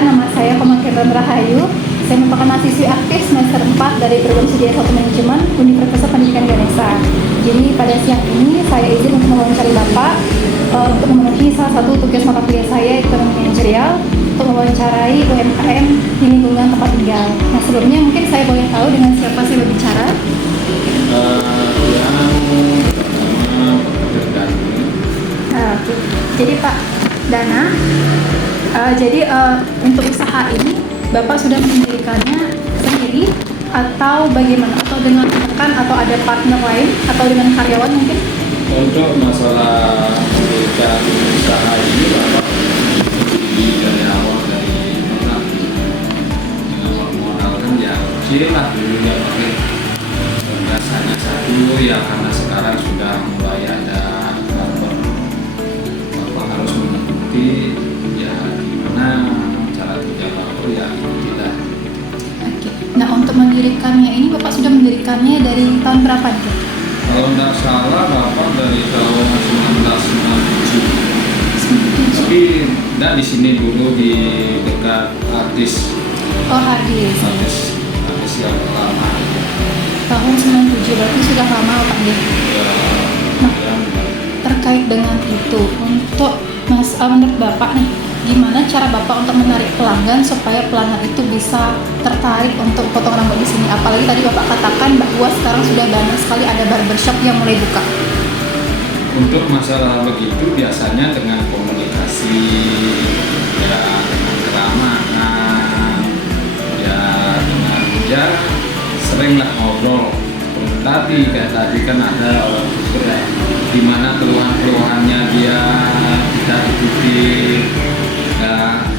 perkenalkan, nama saya Pemakaian Rahayu. Saya merupakan mahasiswi aktif semester 4 dari program studi S1 Manajemen Universitas Pendidikan Ganesha. Jadi pada siang ini saya izin untuk mewawancari Bapak untuk memenuhi salah satu tugas mata kuliah saya, ekonomi manajerial, untuk mewawancarai UMKM di lingkungan tempat tinggal. Nah, sebelumnya mungkin saya boleh tahu dengan siapa saya berbicara? Oke. Jadi Pak Dana, untuk usaha ini Bapak sudah mendirikannya sendiri atau bagaimana? Atau dengan rekan atau ada partner lain atau dengan karyawan mungkin? Untuk masalah mendirikan usaha ini Bapak dari awal dari modal kan ya kecil lah dulu ya pakai gas hanya satu ya, karena sekarang sudah mulai ada Bapak harus mengikuti ya gimana cara kerja Bapak ya tidak. Oke. Nah, untuk mendirikannya ini Bapak sudah mendirikannya dari tahun berapa nih? Kalau tidak salah Bapak dari tahun 1997. Tapi tidak di sini dulu di dekat Artis. Oh, Hardis. Artis yang lama. Tahun 97 berarti sudah lama Pak ya. Nah, terkait dengan itu, untuk menurut Bapak nih, gimana cara Bapak untuk menarik pelanggan supaya pelanggan itu bisa tertarik untuk potong rambut di sini? Apalagi tadi Bapak katakan bahwa sekarang sudah banyak sekali ada barbershop yang mulai buka. Untuk masalah begitu biasanya dengan komunikasi, ya dengan keramahan, ya dengan ya seringlah ngobrol. Tadi kan ada orang juga di mana keluhan-keluhannya dia kita ikuti,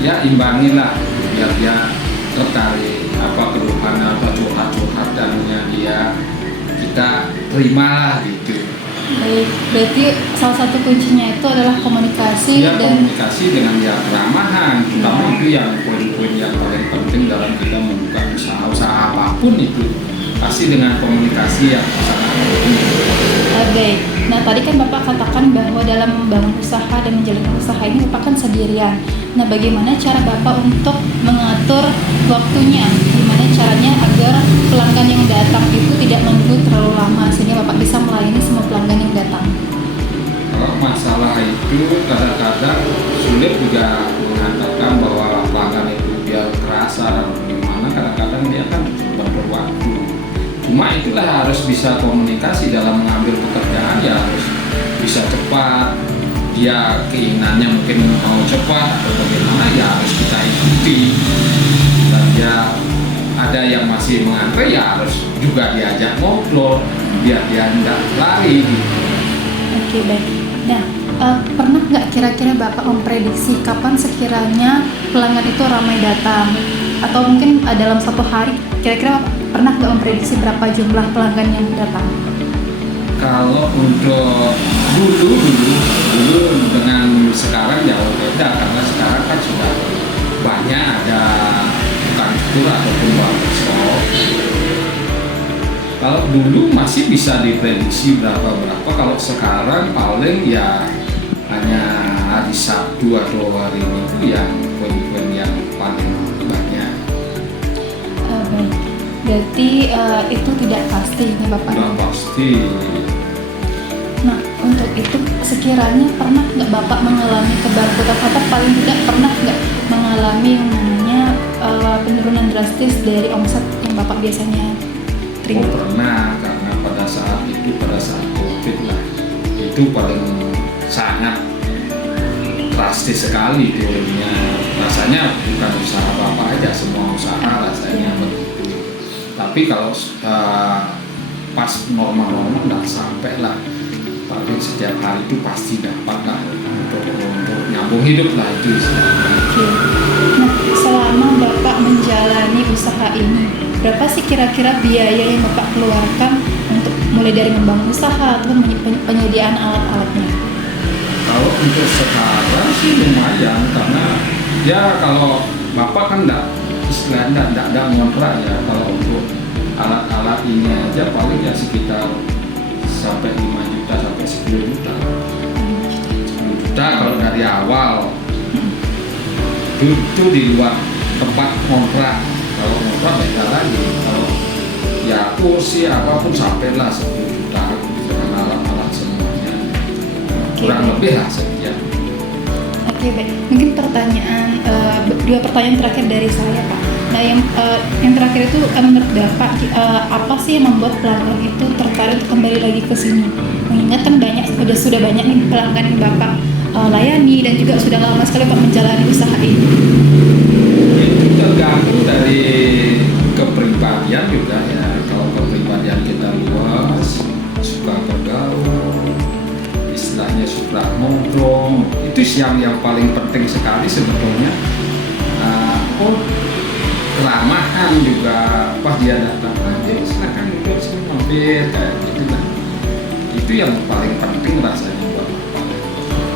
ya imbangilah biar dia tertarik, apa keluhan apa curhat-curhatannya dia kita terimalah gitu. Baik, berarti salah satu kuncinya itu adalah komunikasi ya, dan komunikasi dengan ya keramahan, terutama itu yang poin-poin yang paling penting dalam kita membuka usaha apapun itu pasti dengan komunikasi yang sangat penting. baik. Nah, tadi kan Bapak katakan bahwa dalam membangun usaha dan menjalankan usaha ini Bapak kan sendirian. Nah, bagaimana cara Bapak untuk mengatur waktunya? Gimana caranya agar pelanggan yang datang itu tidak menunggu terlalu lama sehingga Bapak bisa melayani semua pelanggan yang datang? Kalau masalah itu kadang-kadang sulit juga mengatakan bahwa pelanggan itu biar kerasa gimana, kadang-kadang dia kan perlu waktu. Cuma itulah harus bisa komunikasi dalam mengambil pekerjaan, ya harus bisa cepat. Dia keinginannya mungkin mau cepat atau bagaimana, ya harus kita ikuti. Dan dia ada yang masih mengantre, ya harus juga diajak ngobrol biar dia tidak lari gitu. Oke, baik. Nah, pernah nggak kira-kira Bapak memprediksi kapan sekiranya pelanggan itu ramai datang? Atau mungkin dalam satu hari kira-kira pernah nggak memprediksi berapa jumlah pelanggan yang datang? Kalau untuk dulu dengan sekarang jauh beda, karena sekarang kan sudah banyak ada tukang cukur ataupun barbershop. Kalau dulu masih bisa diprediksi berapa, kalau sekarang paling ya hanya hari Sabtu atau hari Minggu yang poin-poin yang paling banyak. Baik. Berarti itu tidak pasti ya Bapak? Tidak pasti. Nah, untuk itu sekiranya pernah nggak Bapak mengalami kebangkrutan atau paling tidak pernah nggak mengalami yang namanya penurunan drastis dari omset yang Bapak biasanya terima? Oh, pernah, karena pada saat COVID lah, itu paling sangat drastis sekali turunnya. Rasanya bukan usaha Bapak aja, semua usaha rasanya begitu. Tapi kalau pas normal nggak sampai lah, tapi setiap hari itu pasti dapat lah untuk nyambung hidup lah itu. Oke. Nah, selama Bapak menjalani usaha ini, berapa sih kira-kira biaya yang Bapak keluarkan untuk mulai dari membangun usaha atau penyediaan alat-alatnya? Kalau untuk sekarang sih lumayan, karena ya kalau Bapak kan istilahnya tidak ngontrak ya. Kalau untuk alat-alat ini aja paling ya sekitar sampai 5 juta sampai 10 juta. 10 juta kalau dari awal. Itu di luar tempat kontrak. Kalau kontrak beda lagi. Kalau ya kursi apapun sampailah 10 juta dengan alat-alat semuanya. Kurang lebih lah sekian. Oke, baik. Mungkin dua pertanyaan terakhir dari saya, Pak. Nah, yang terakhir itu menurut Bapak apa sih yang membuat pelanggan itu tertarik untuk kembali lagi ke sini? Mengingat kan sudah banyak nih pelanggan yang Bapak layani dan juga sudah lama sekali Pak menjalani usaha ini. Itu tergantung dari kepribadian juga ya. Kalau kepribadian kita luas, suka bergaul, istilahnya suka nongkrong, itu yang paling penting sekali sebetulnya. Kelamahan juga, pas dia datang, ayo silakan duduk sini mampir kayak gitu lah. Itu yang paling penting rasanya buat Bapak.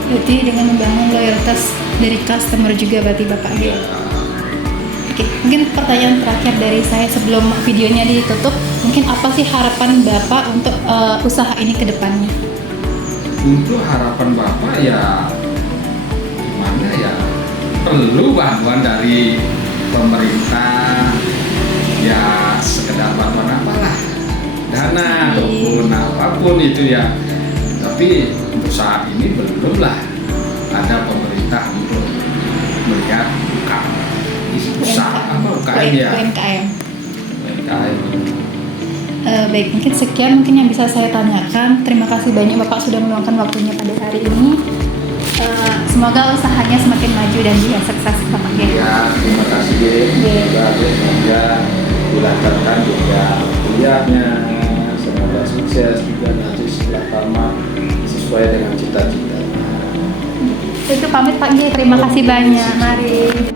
Berarti dengan membangun loyalitas dari customer juga berarti Bapak ya. Oke, mungkin pertanyaan terakhir dari saya sebelum videonya ditutup, mungkin apa sih harapan Bapak untuk usaha ini ke depannya? Untuk harapan Bapak ya gimana ya, perlu bantuan dari pemerintah ya, sekedar bantuan apalah, dana ataupun apapun itu ya. Tapi untuk saat ini belumlah ada pemerintah untuk melihat usaha UKM ya. UMKM. UMKM. Baik, mungkin sekian yang bisa saya tanyakan. Terima kasih banyak Bapak sudah meluangkan waktunya pada hari ini. Semoga usahanya semakin maju dan juga sukses Bapak ya. Ya, terima kasih semoga dilancarkan juga kuliahnya, semoga sukses juga nanti setelah tamat sesuai dengan cita-cita. Itu pamit Pak G, terima kasih banyak. Mari.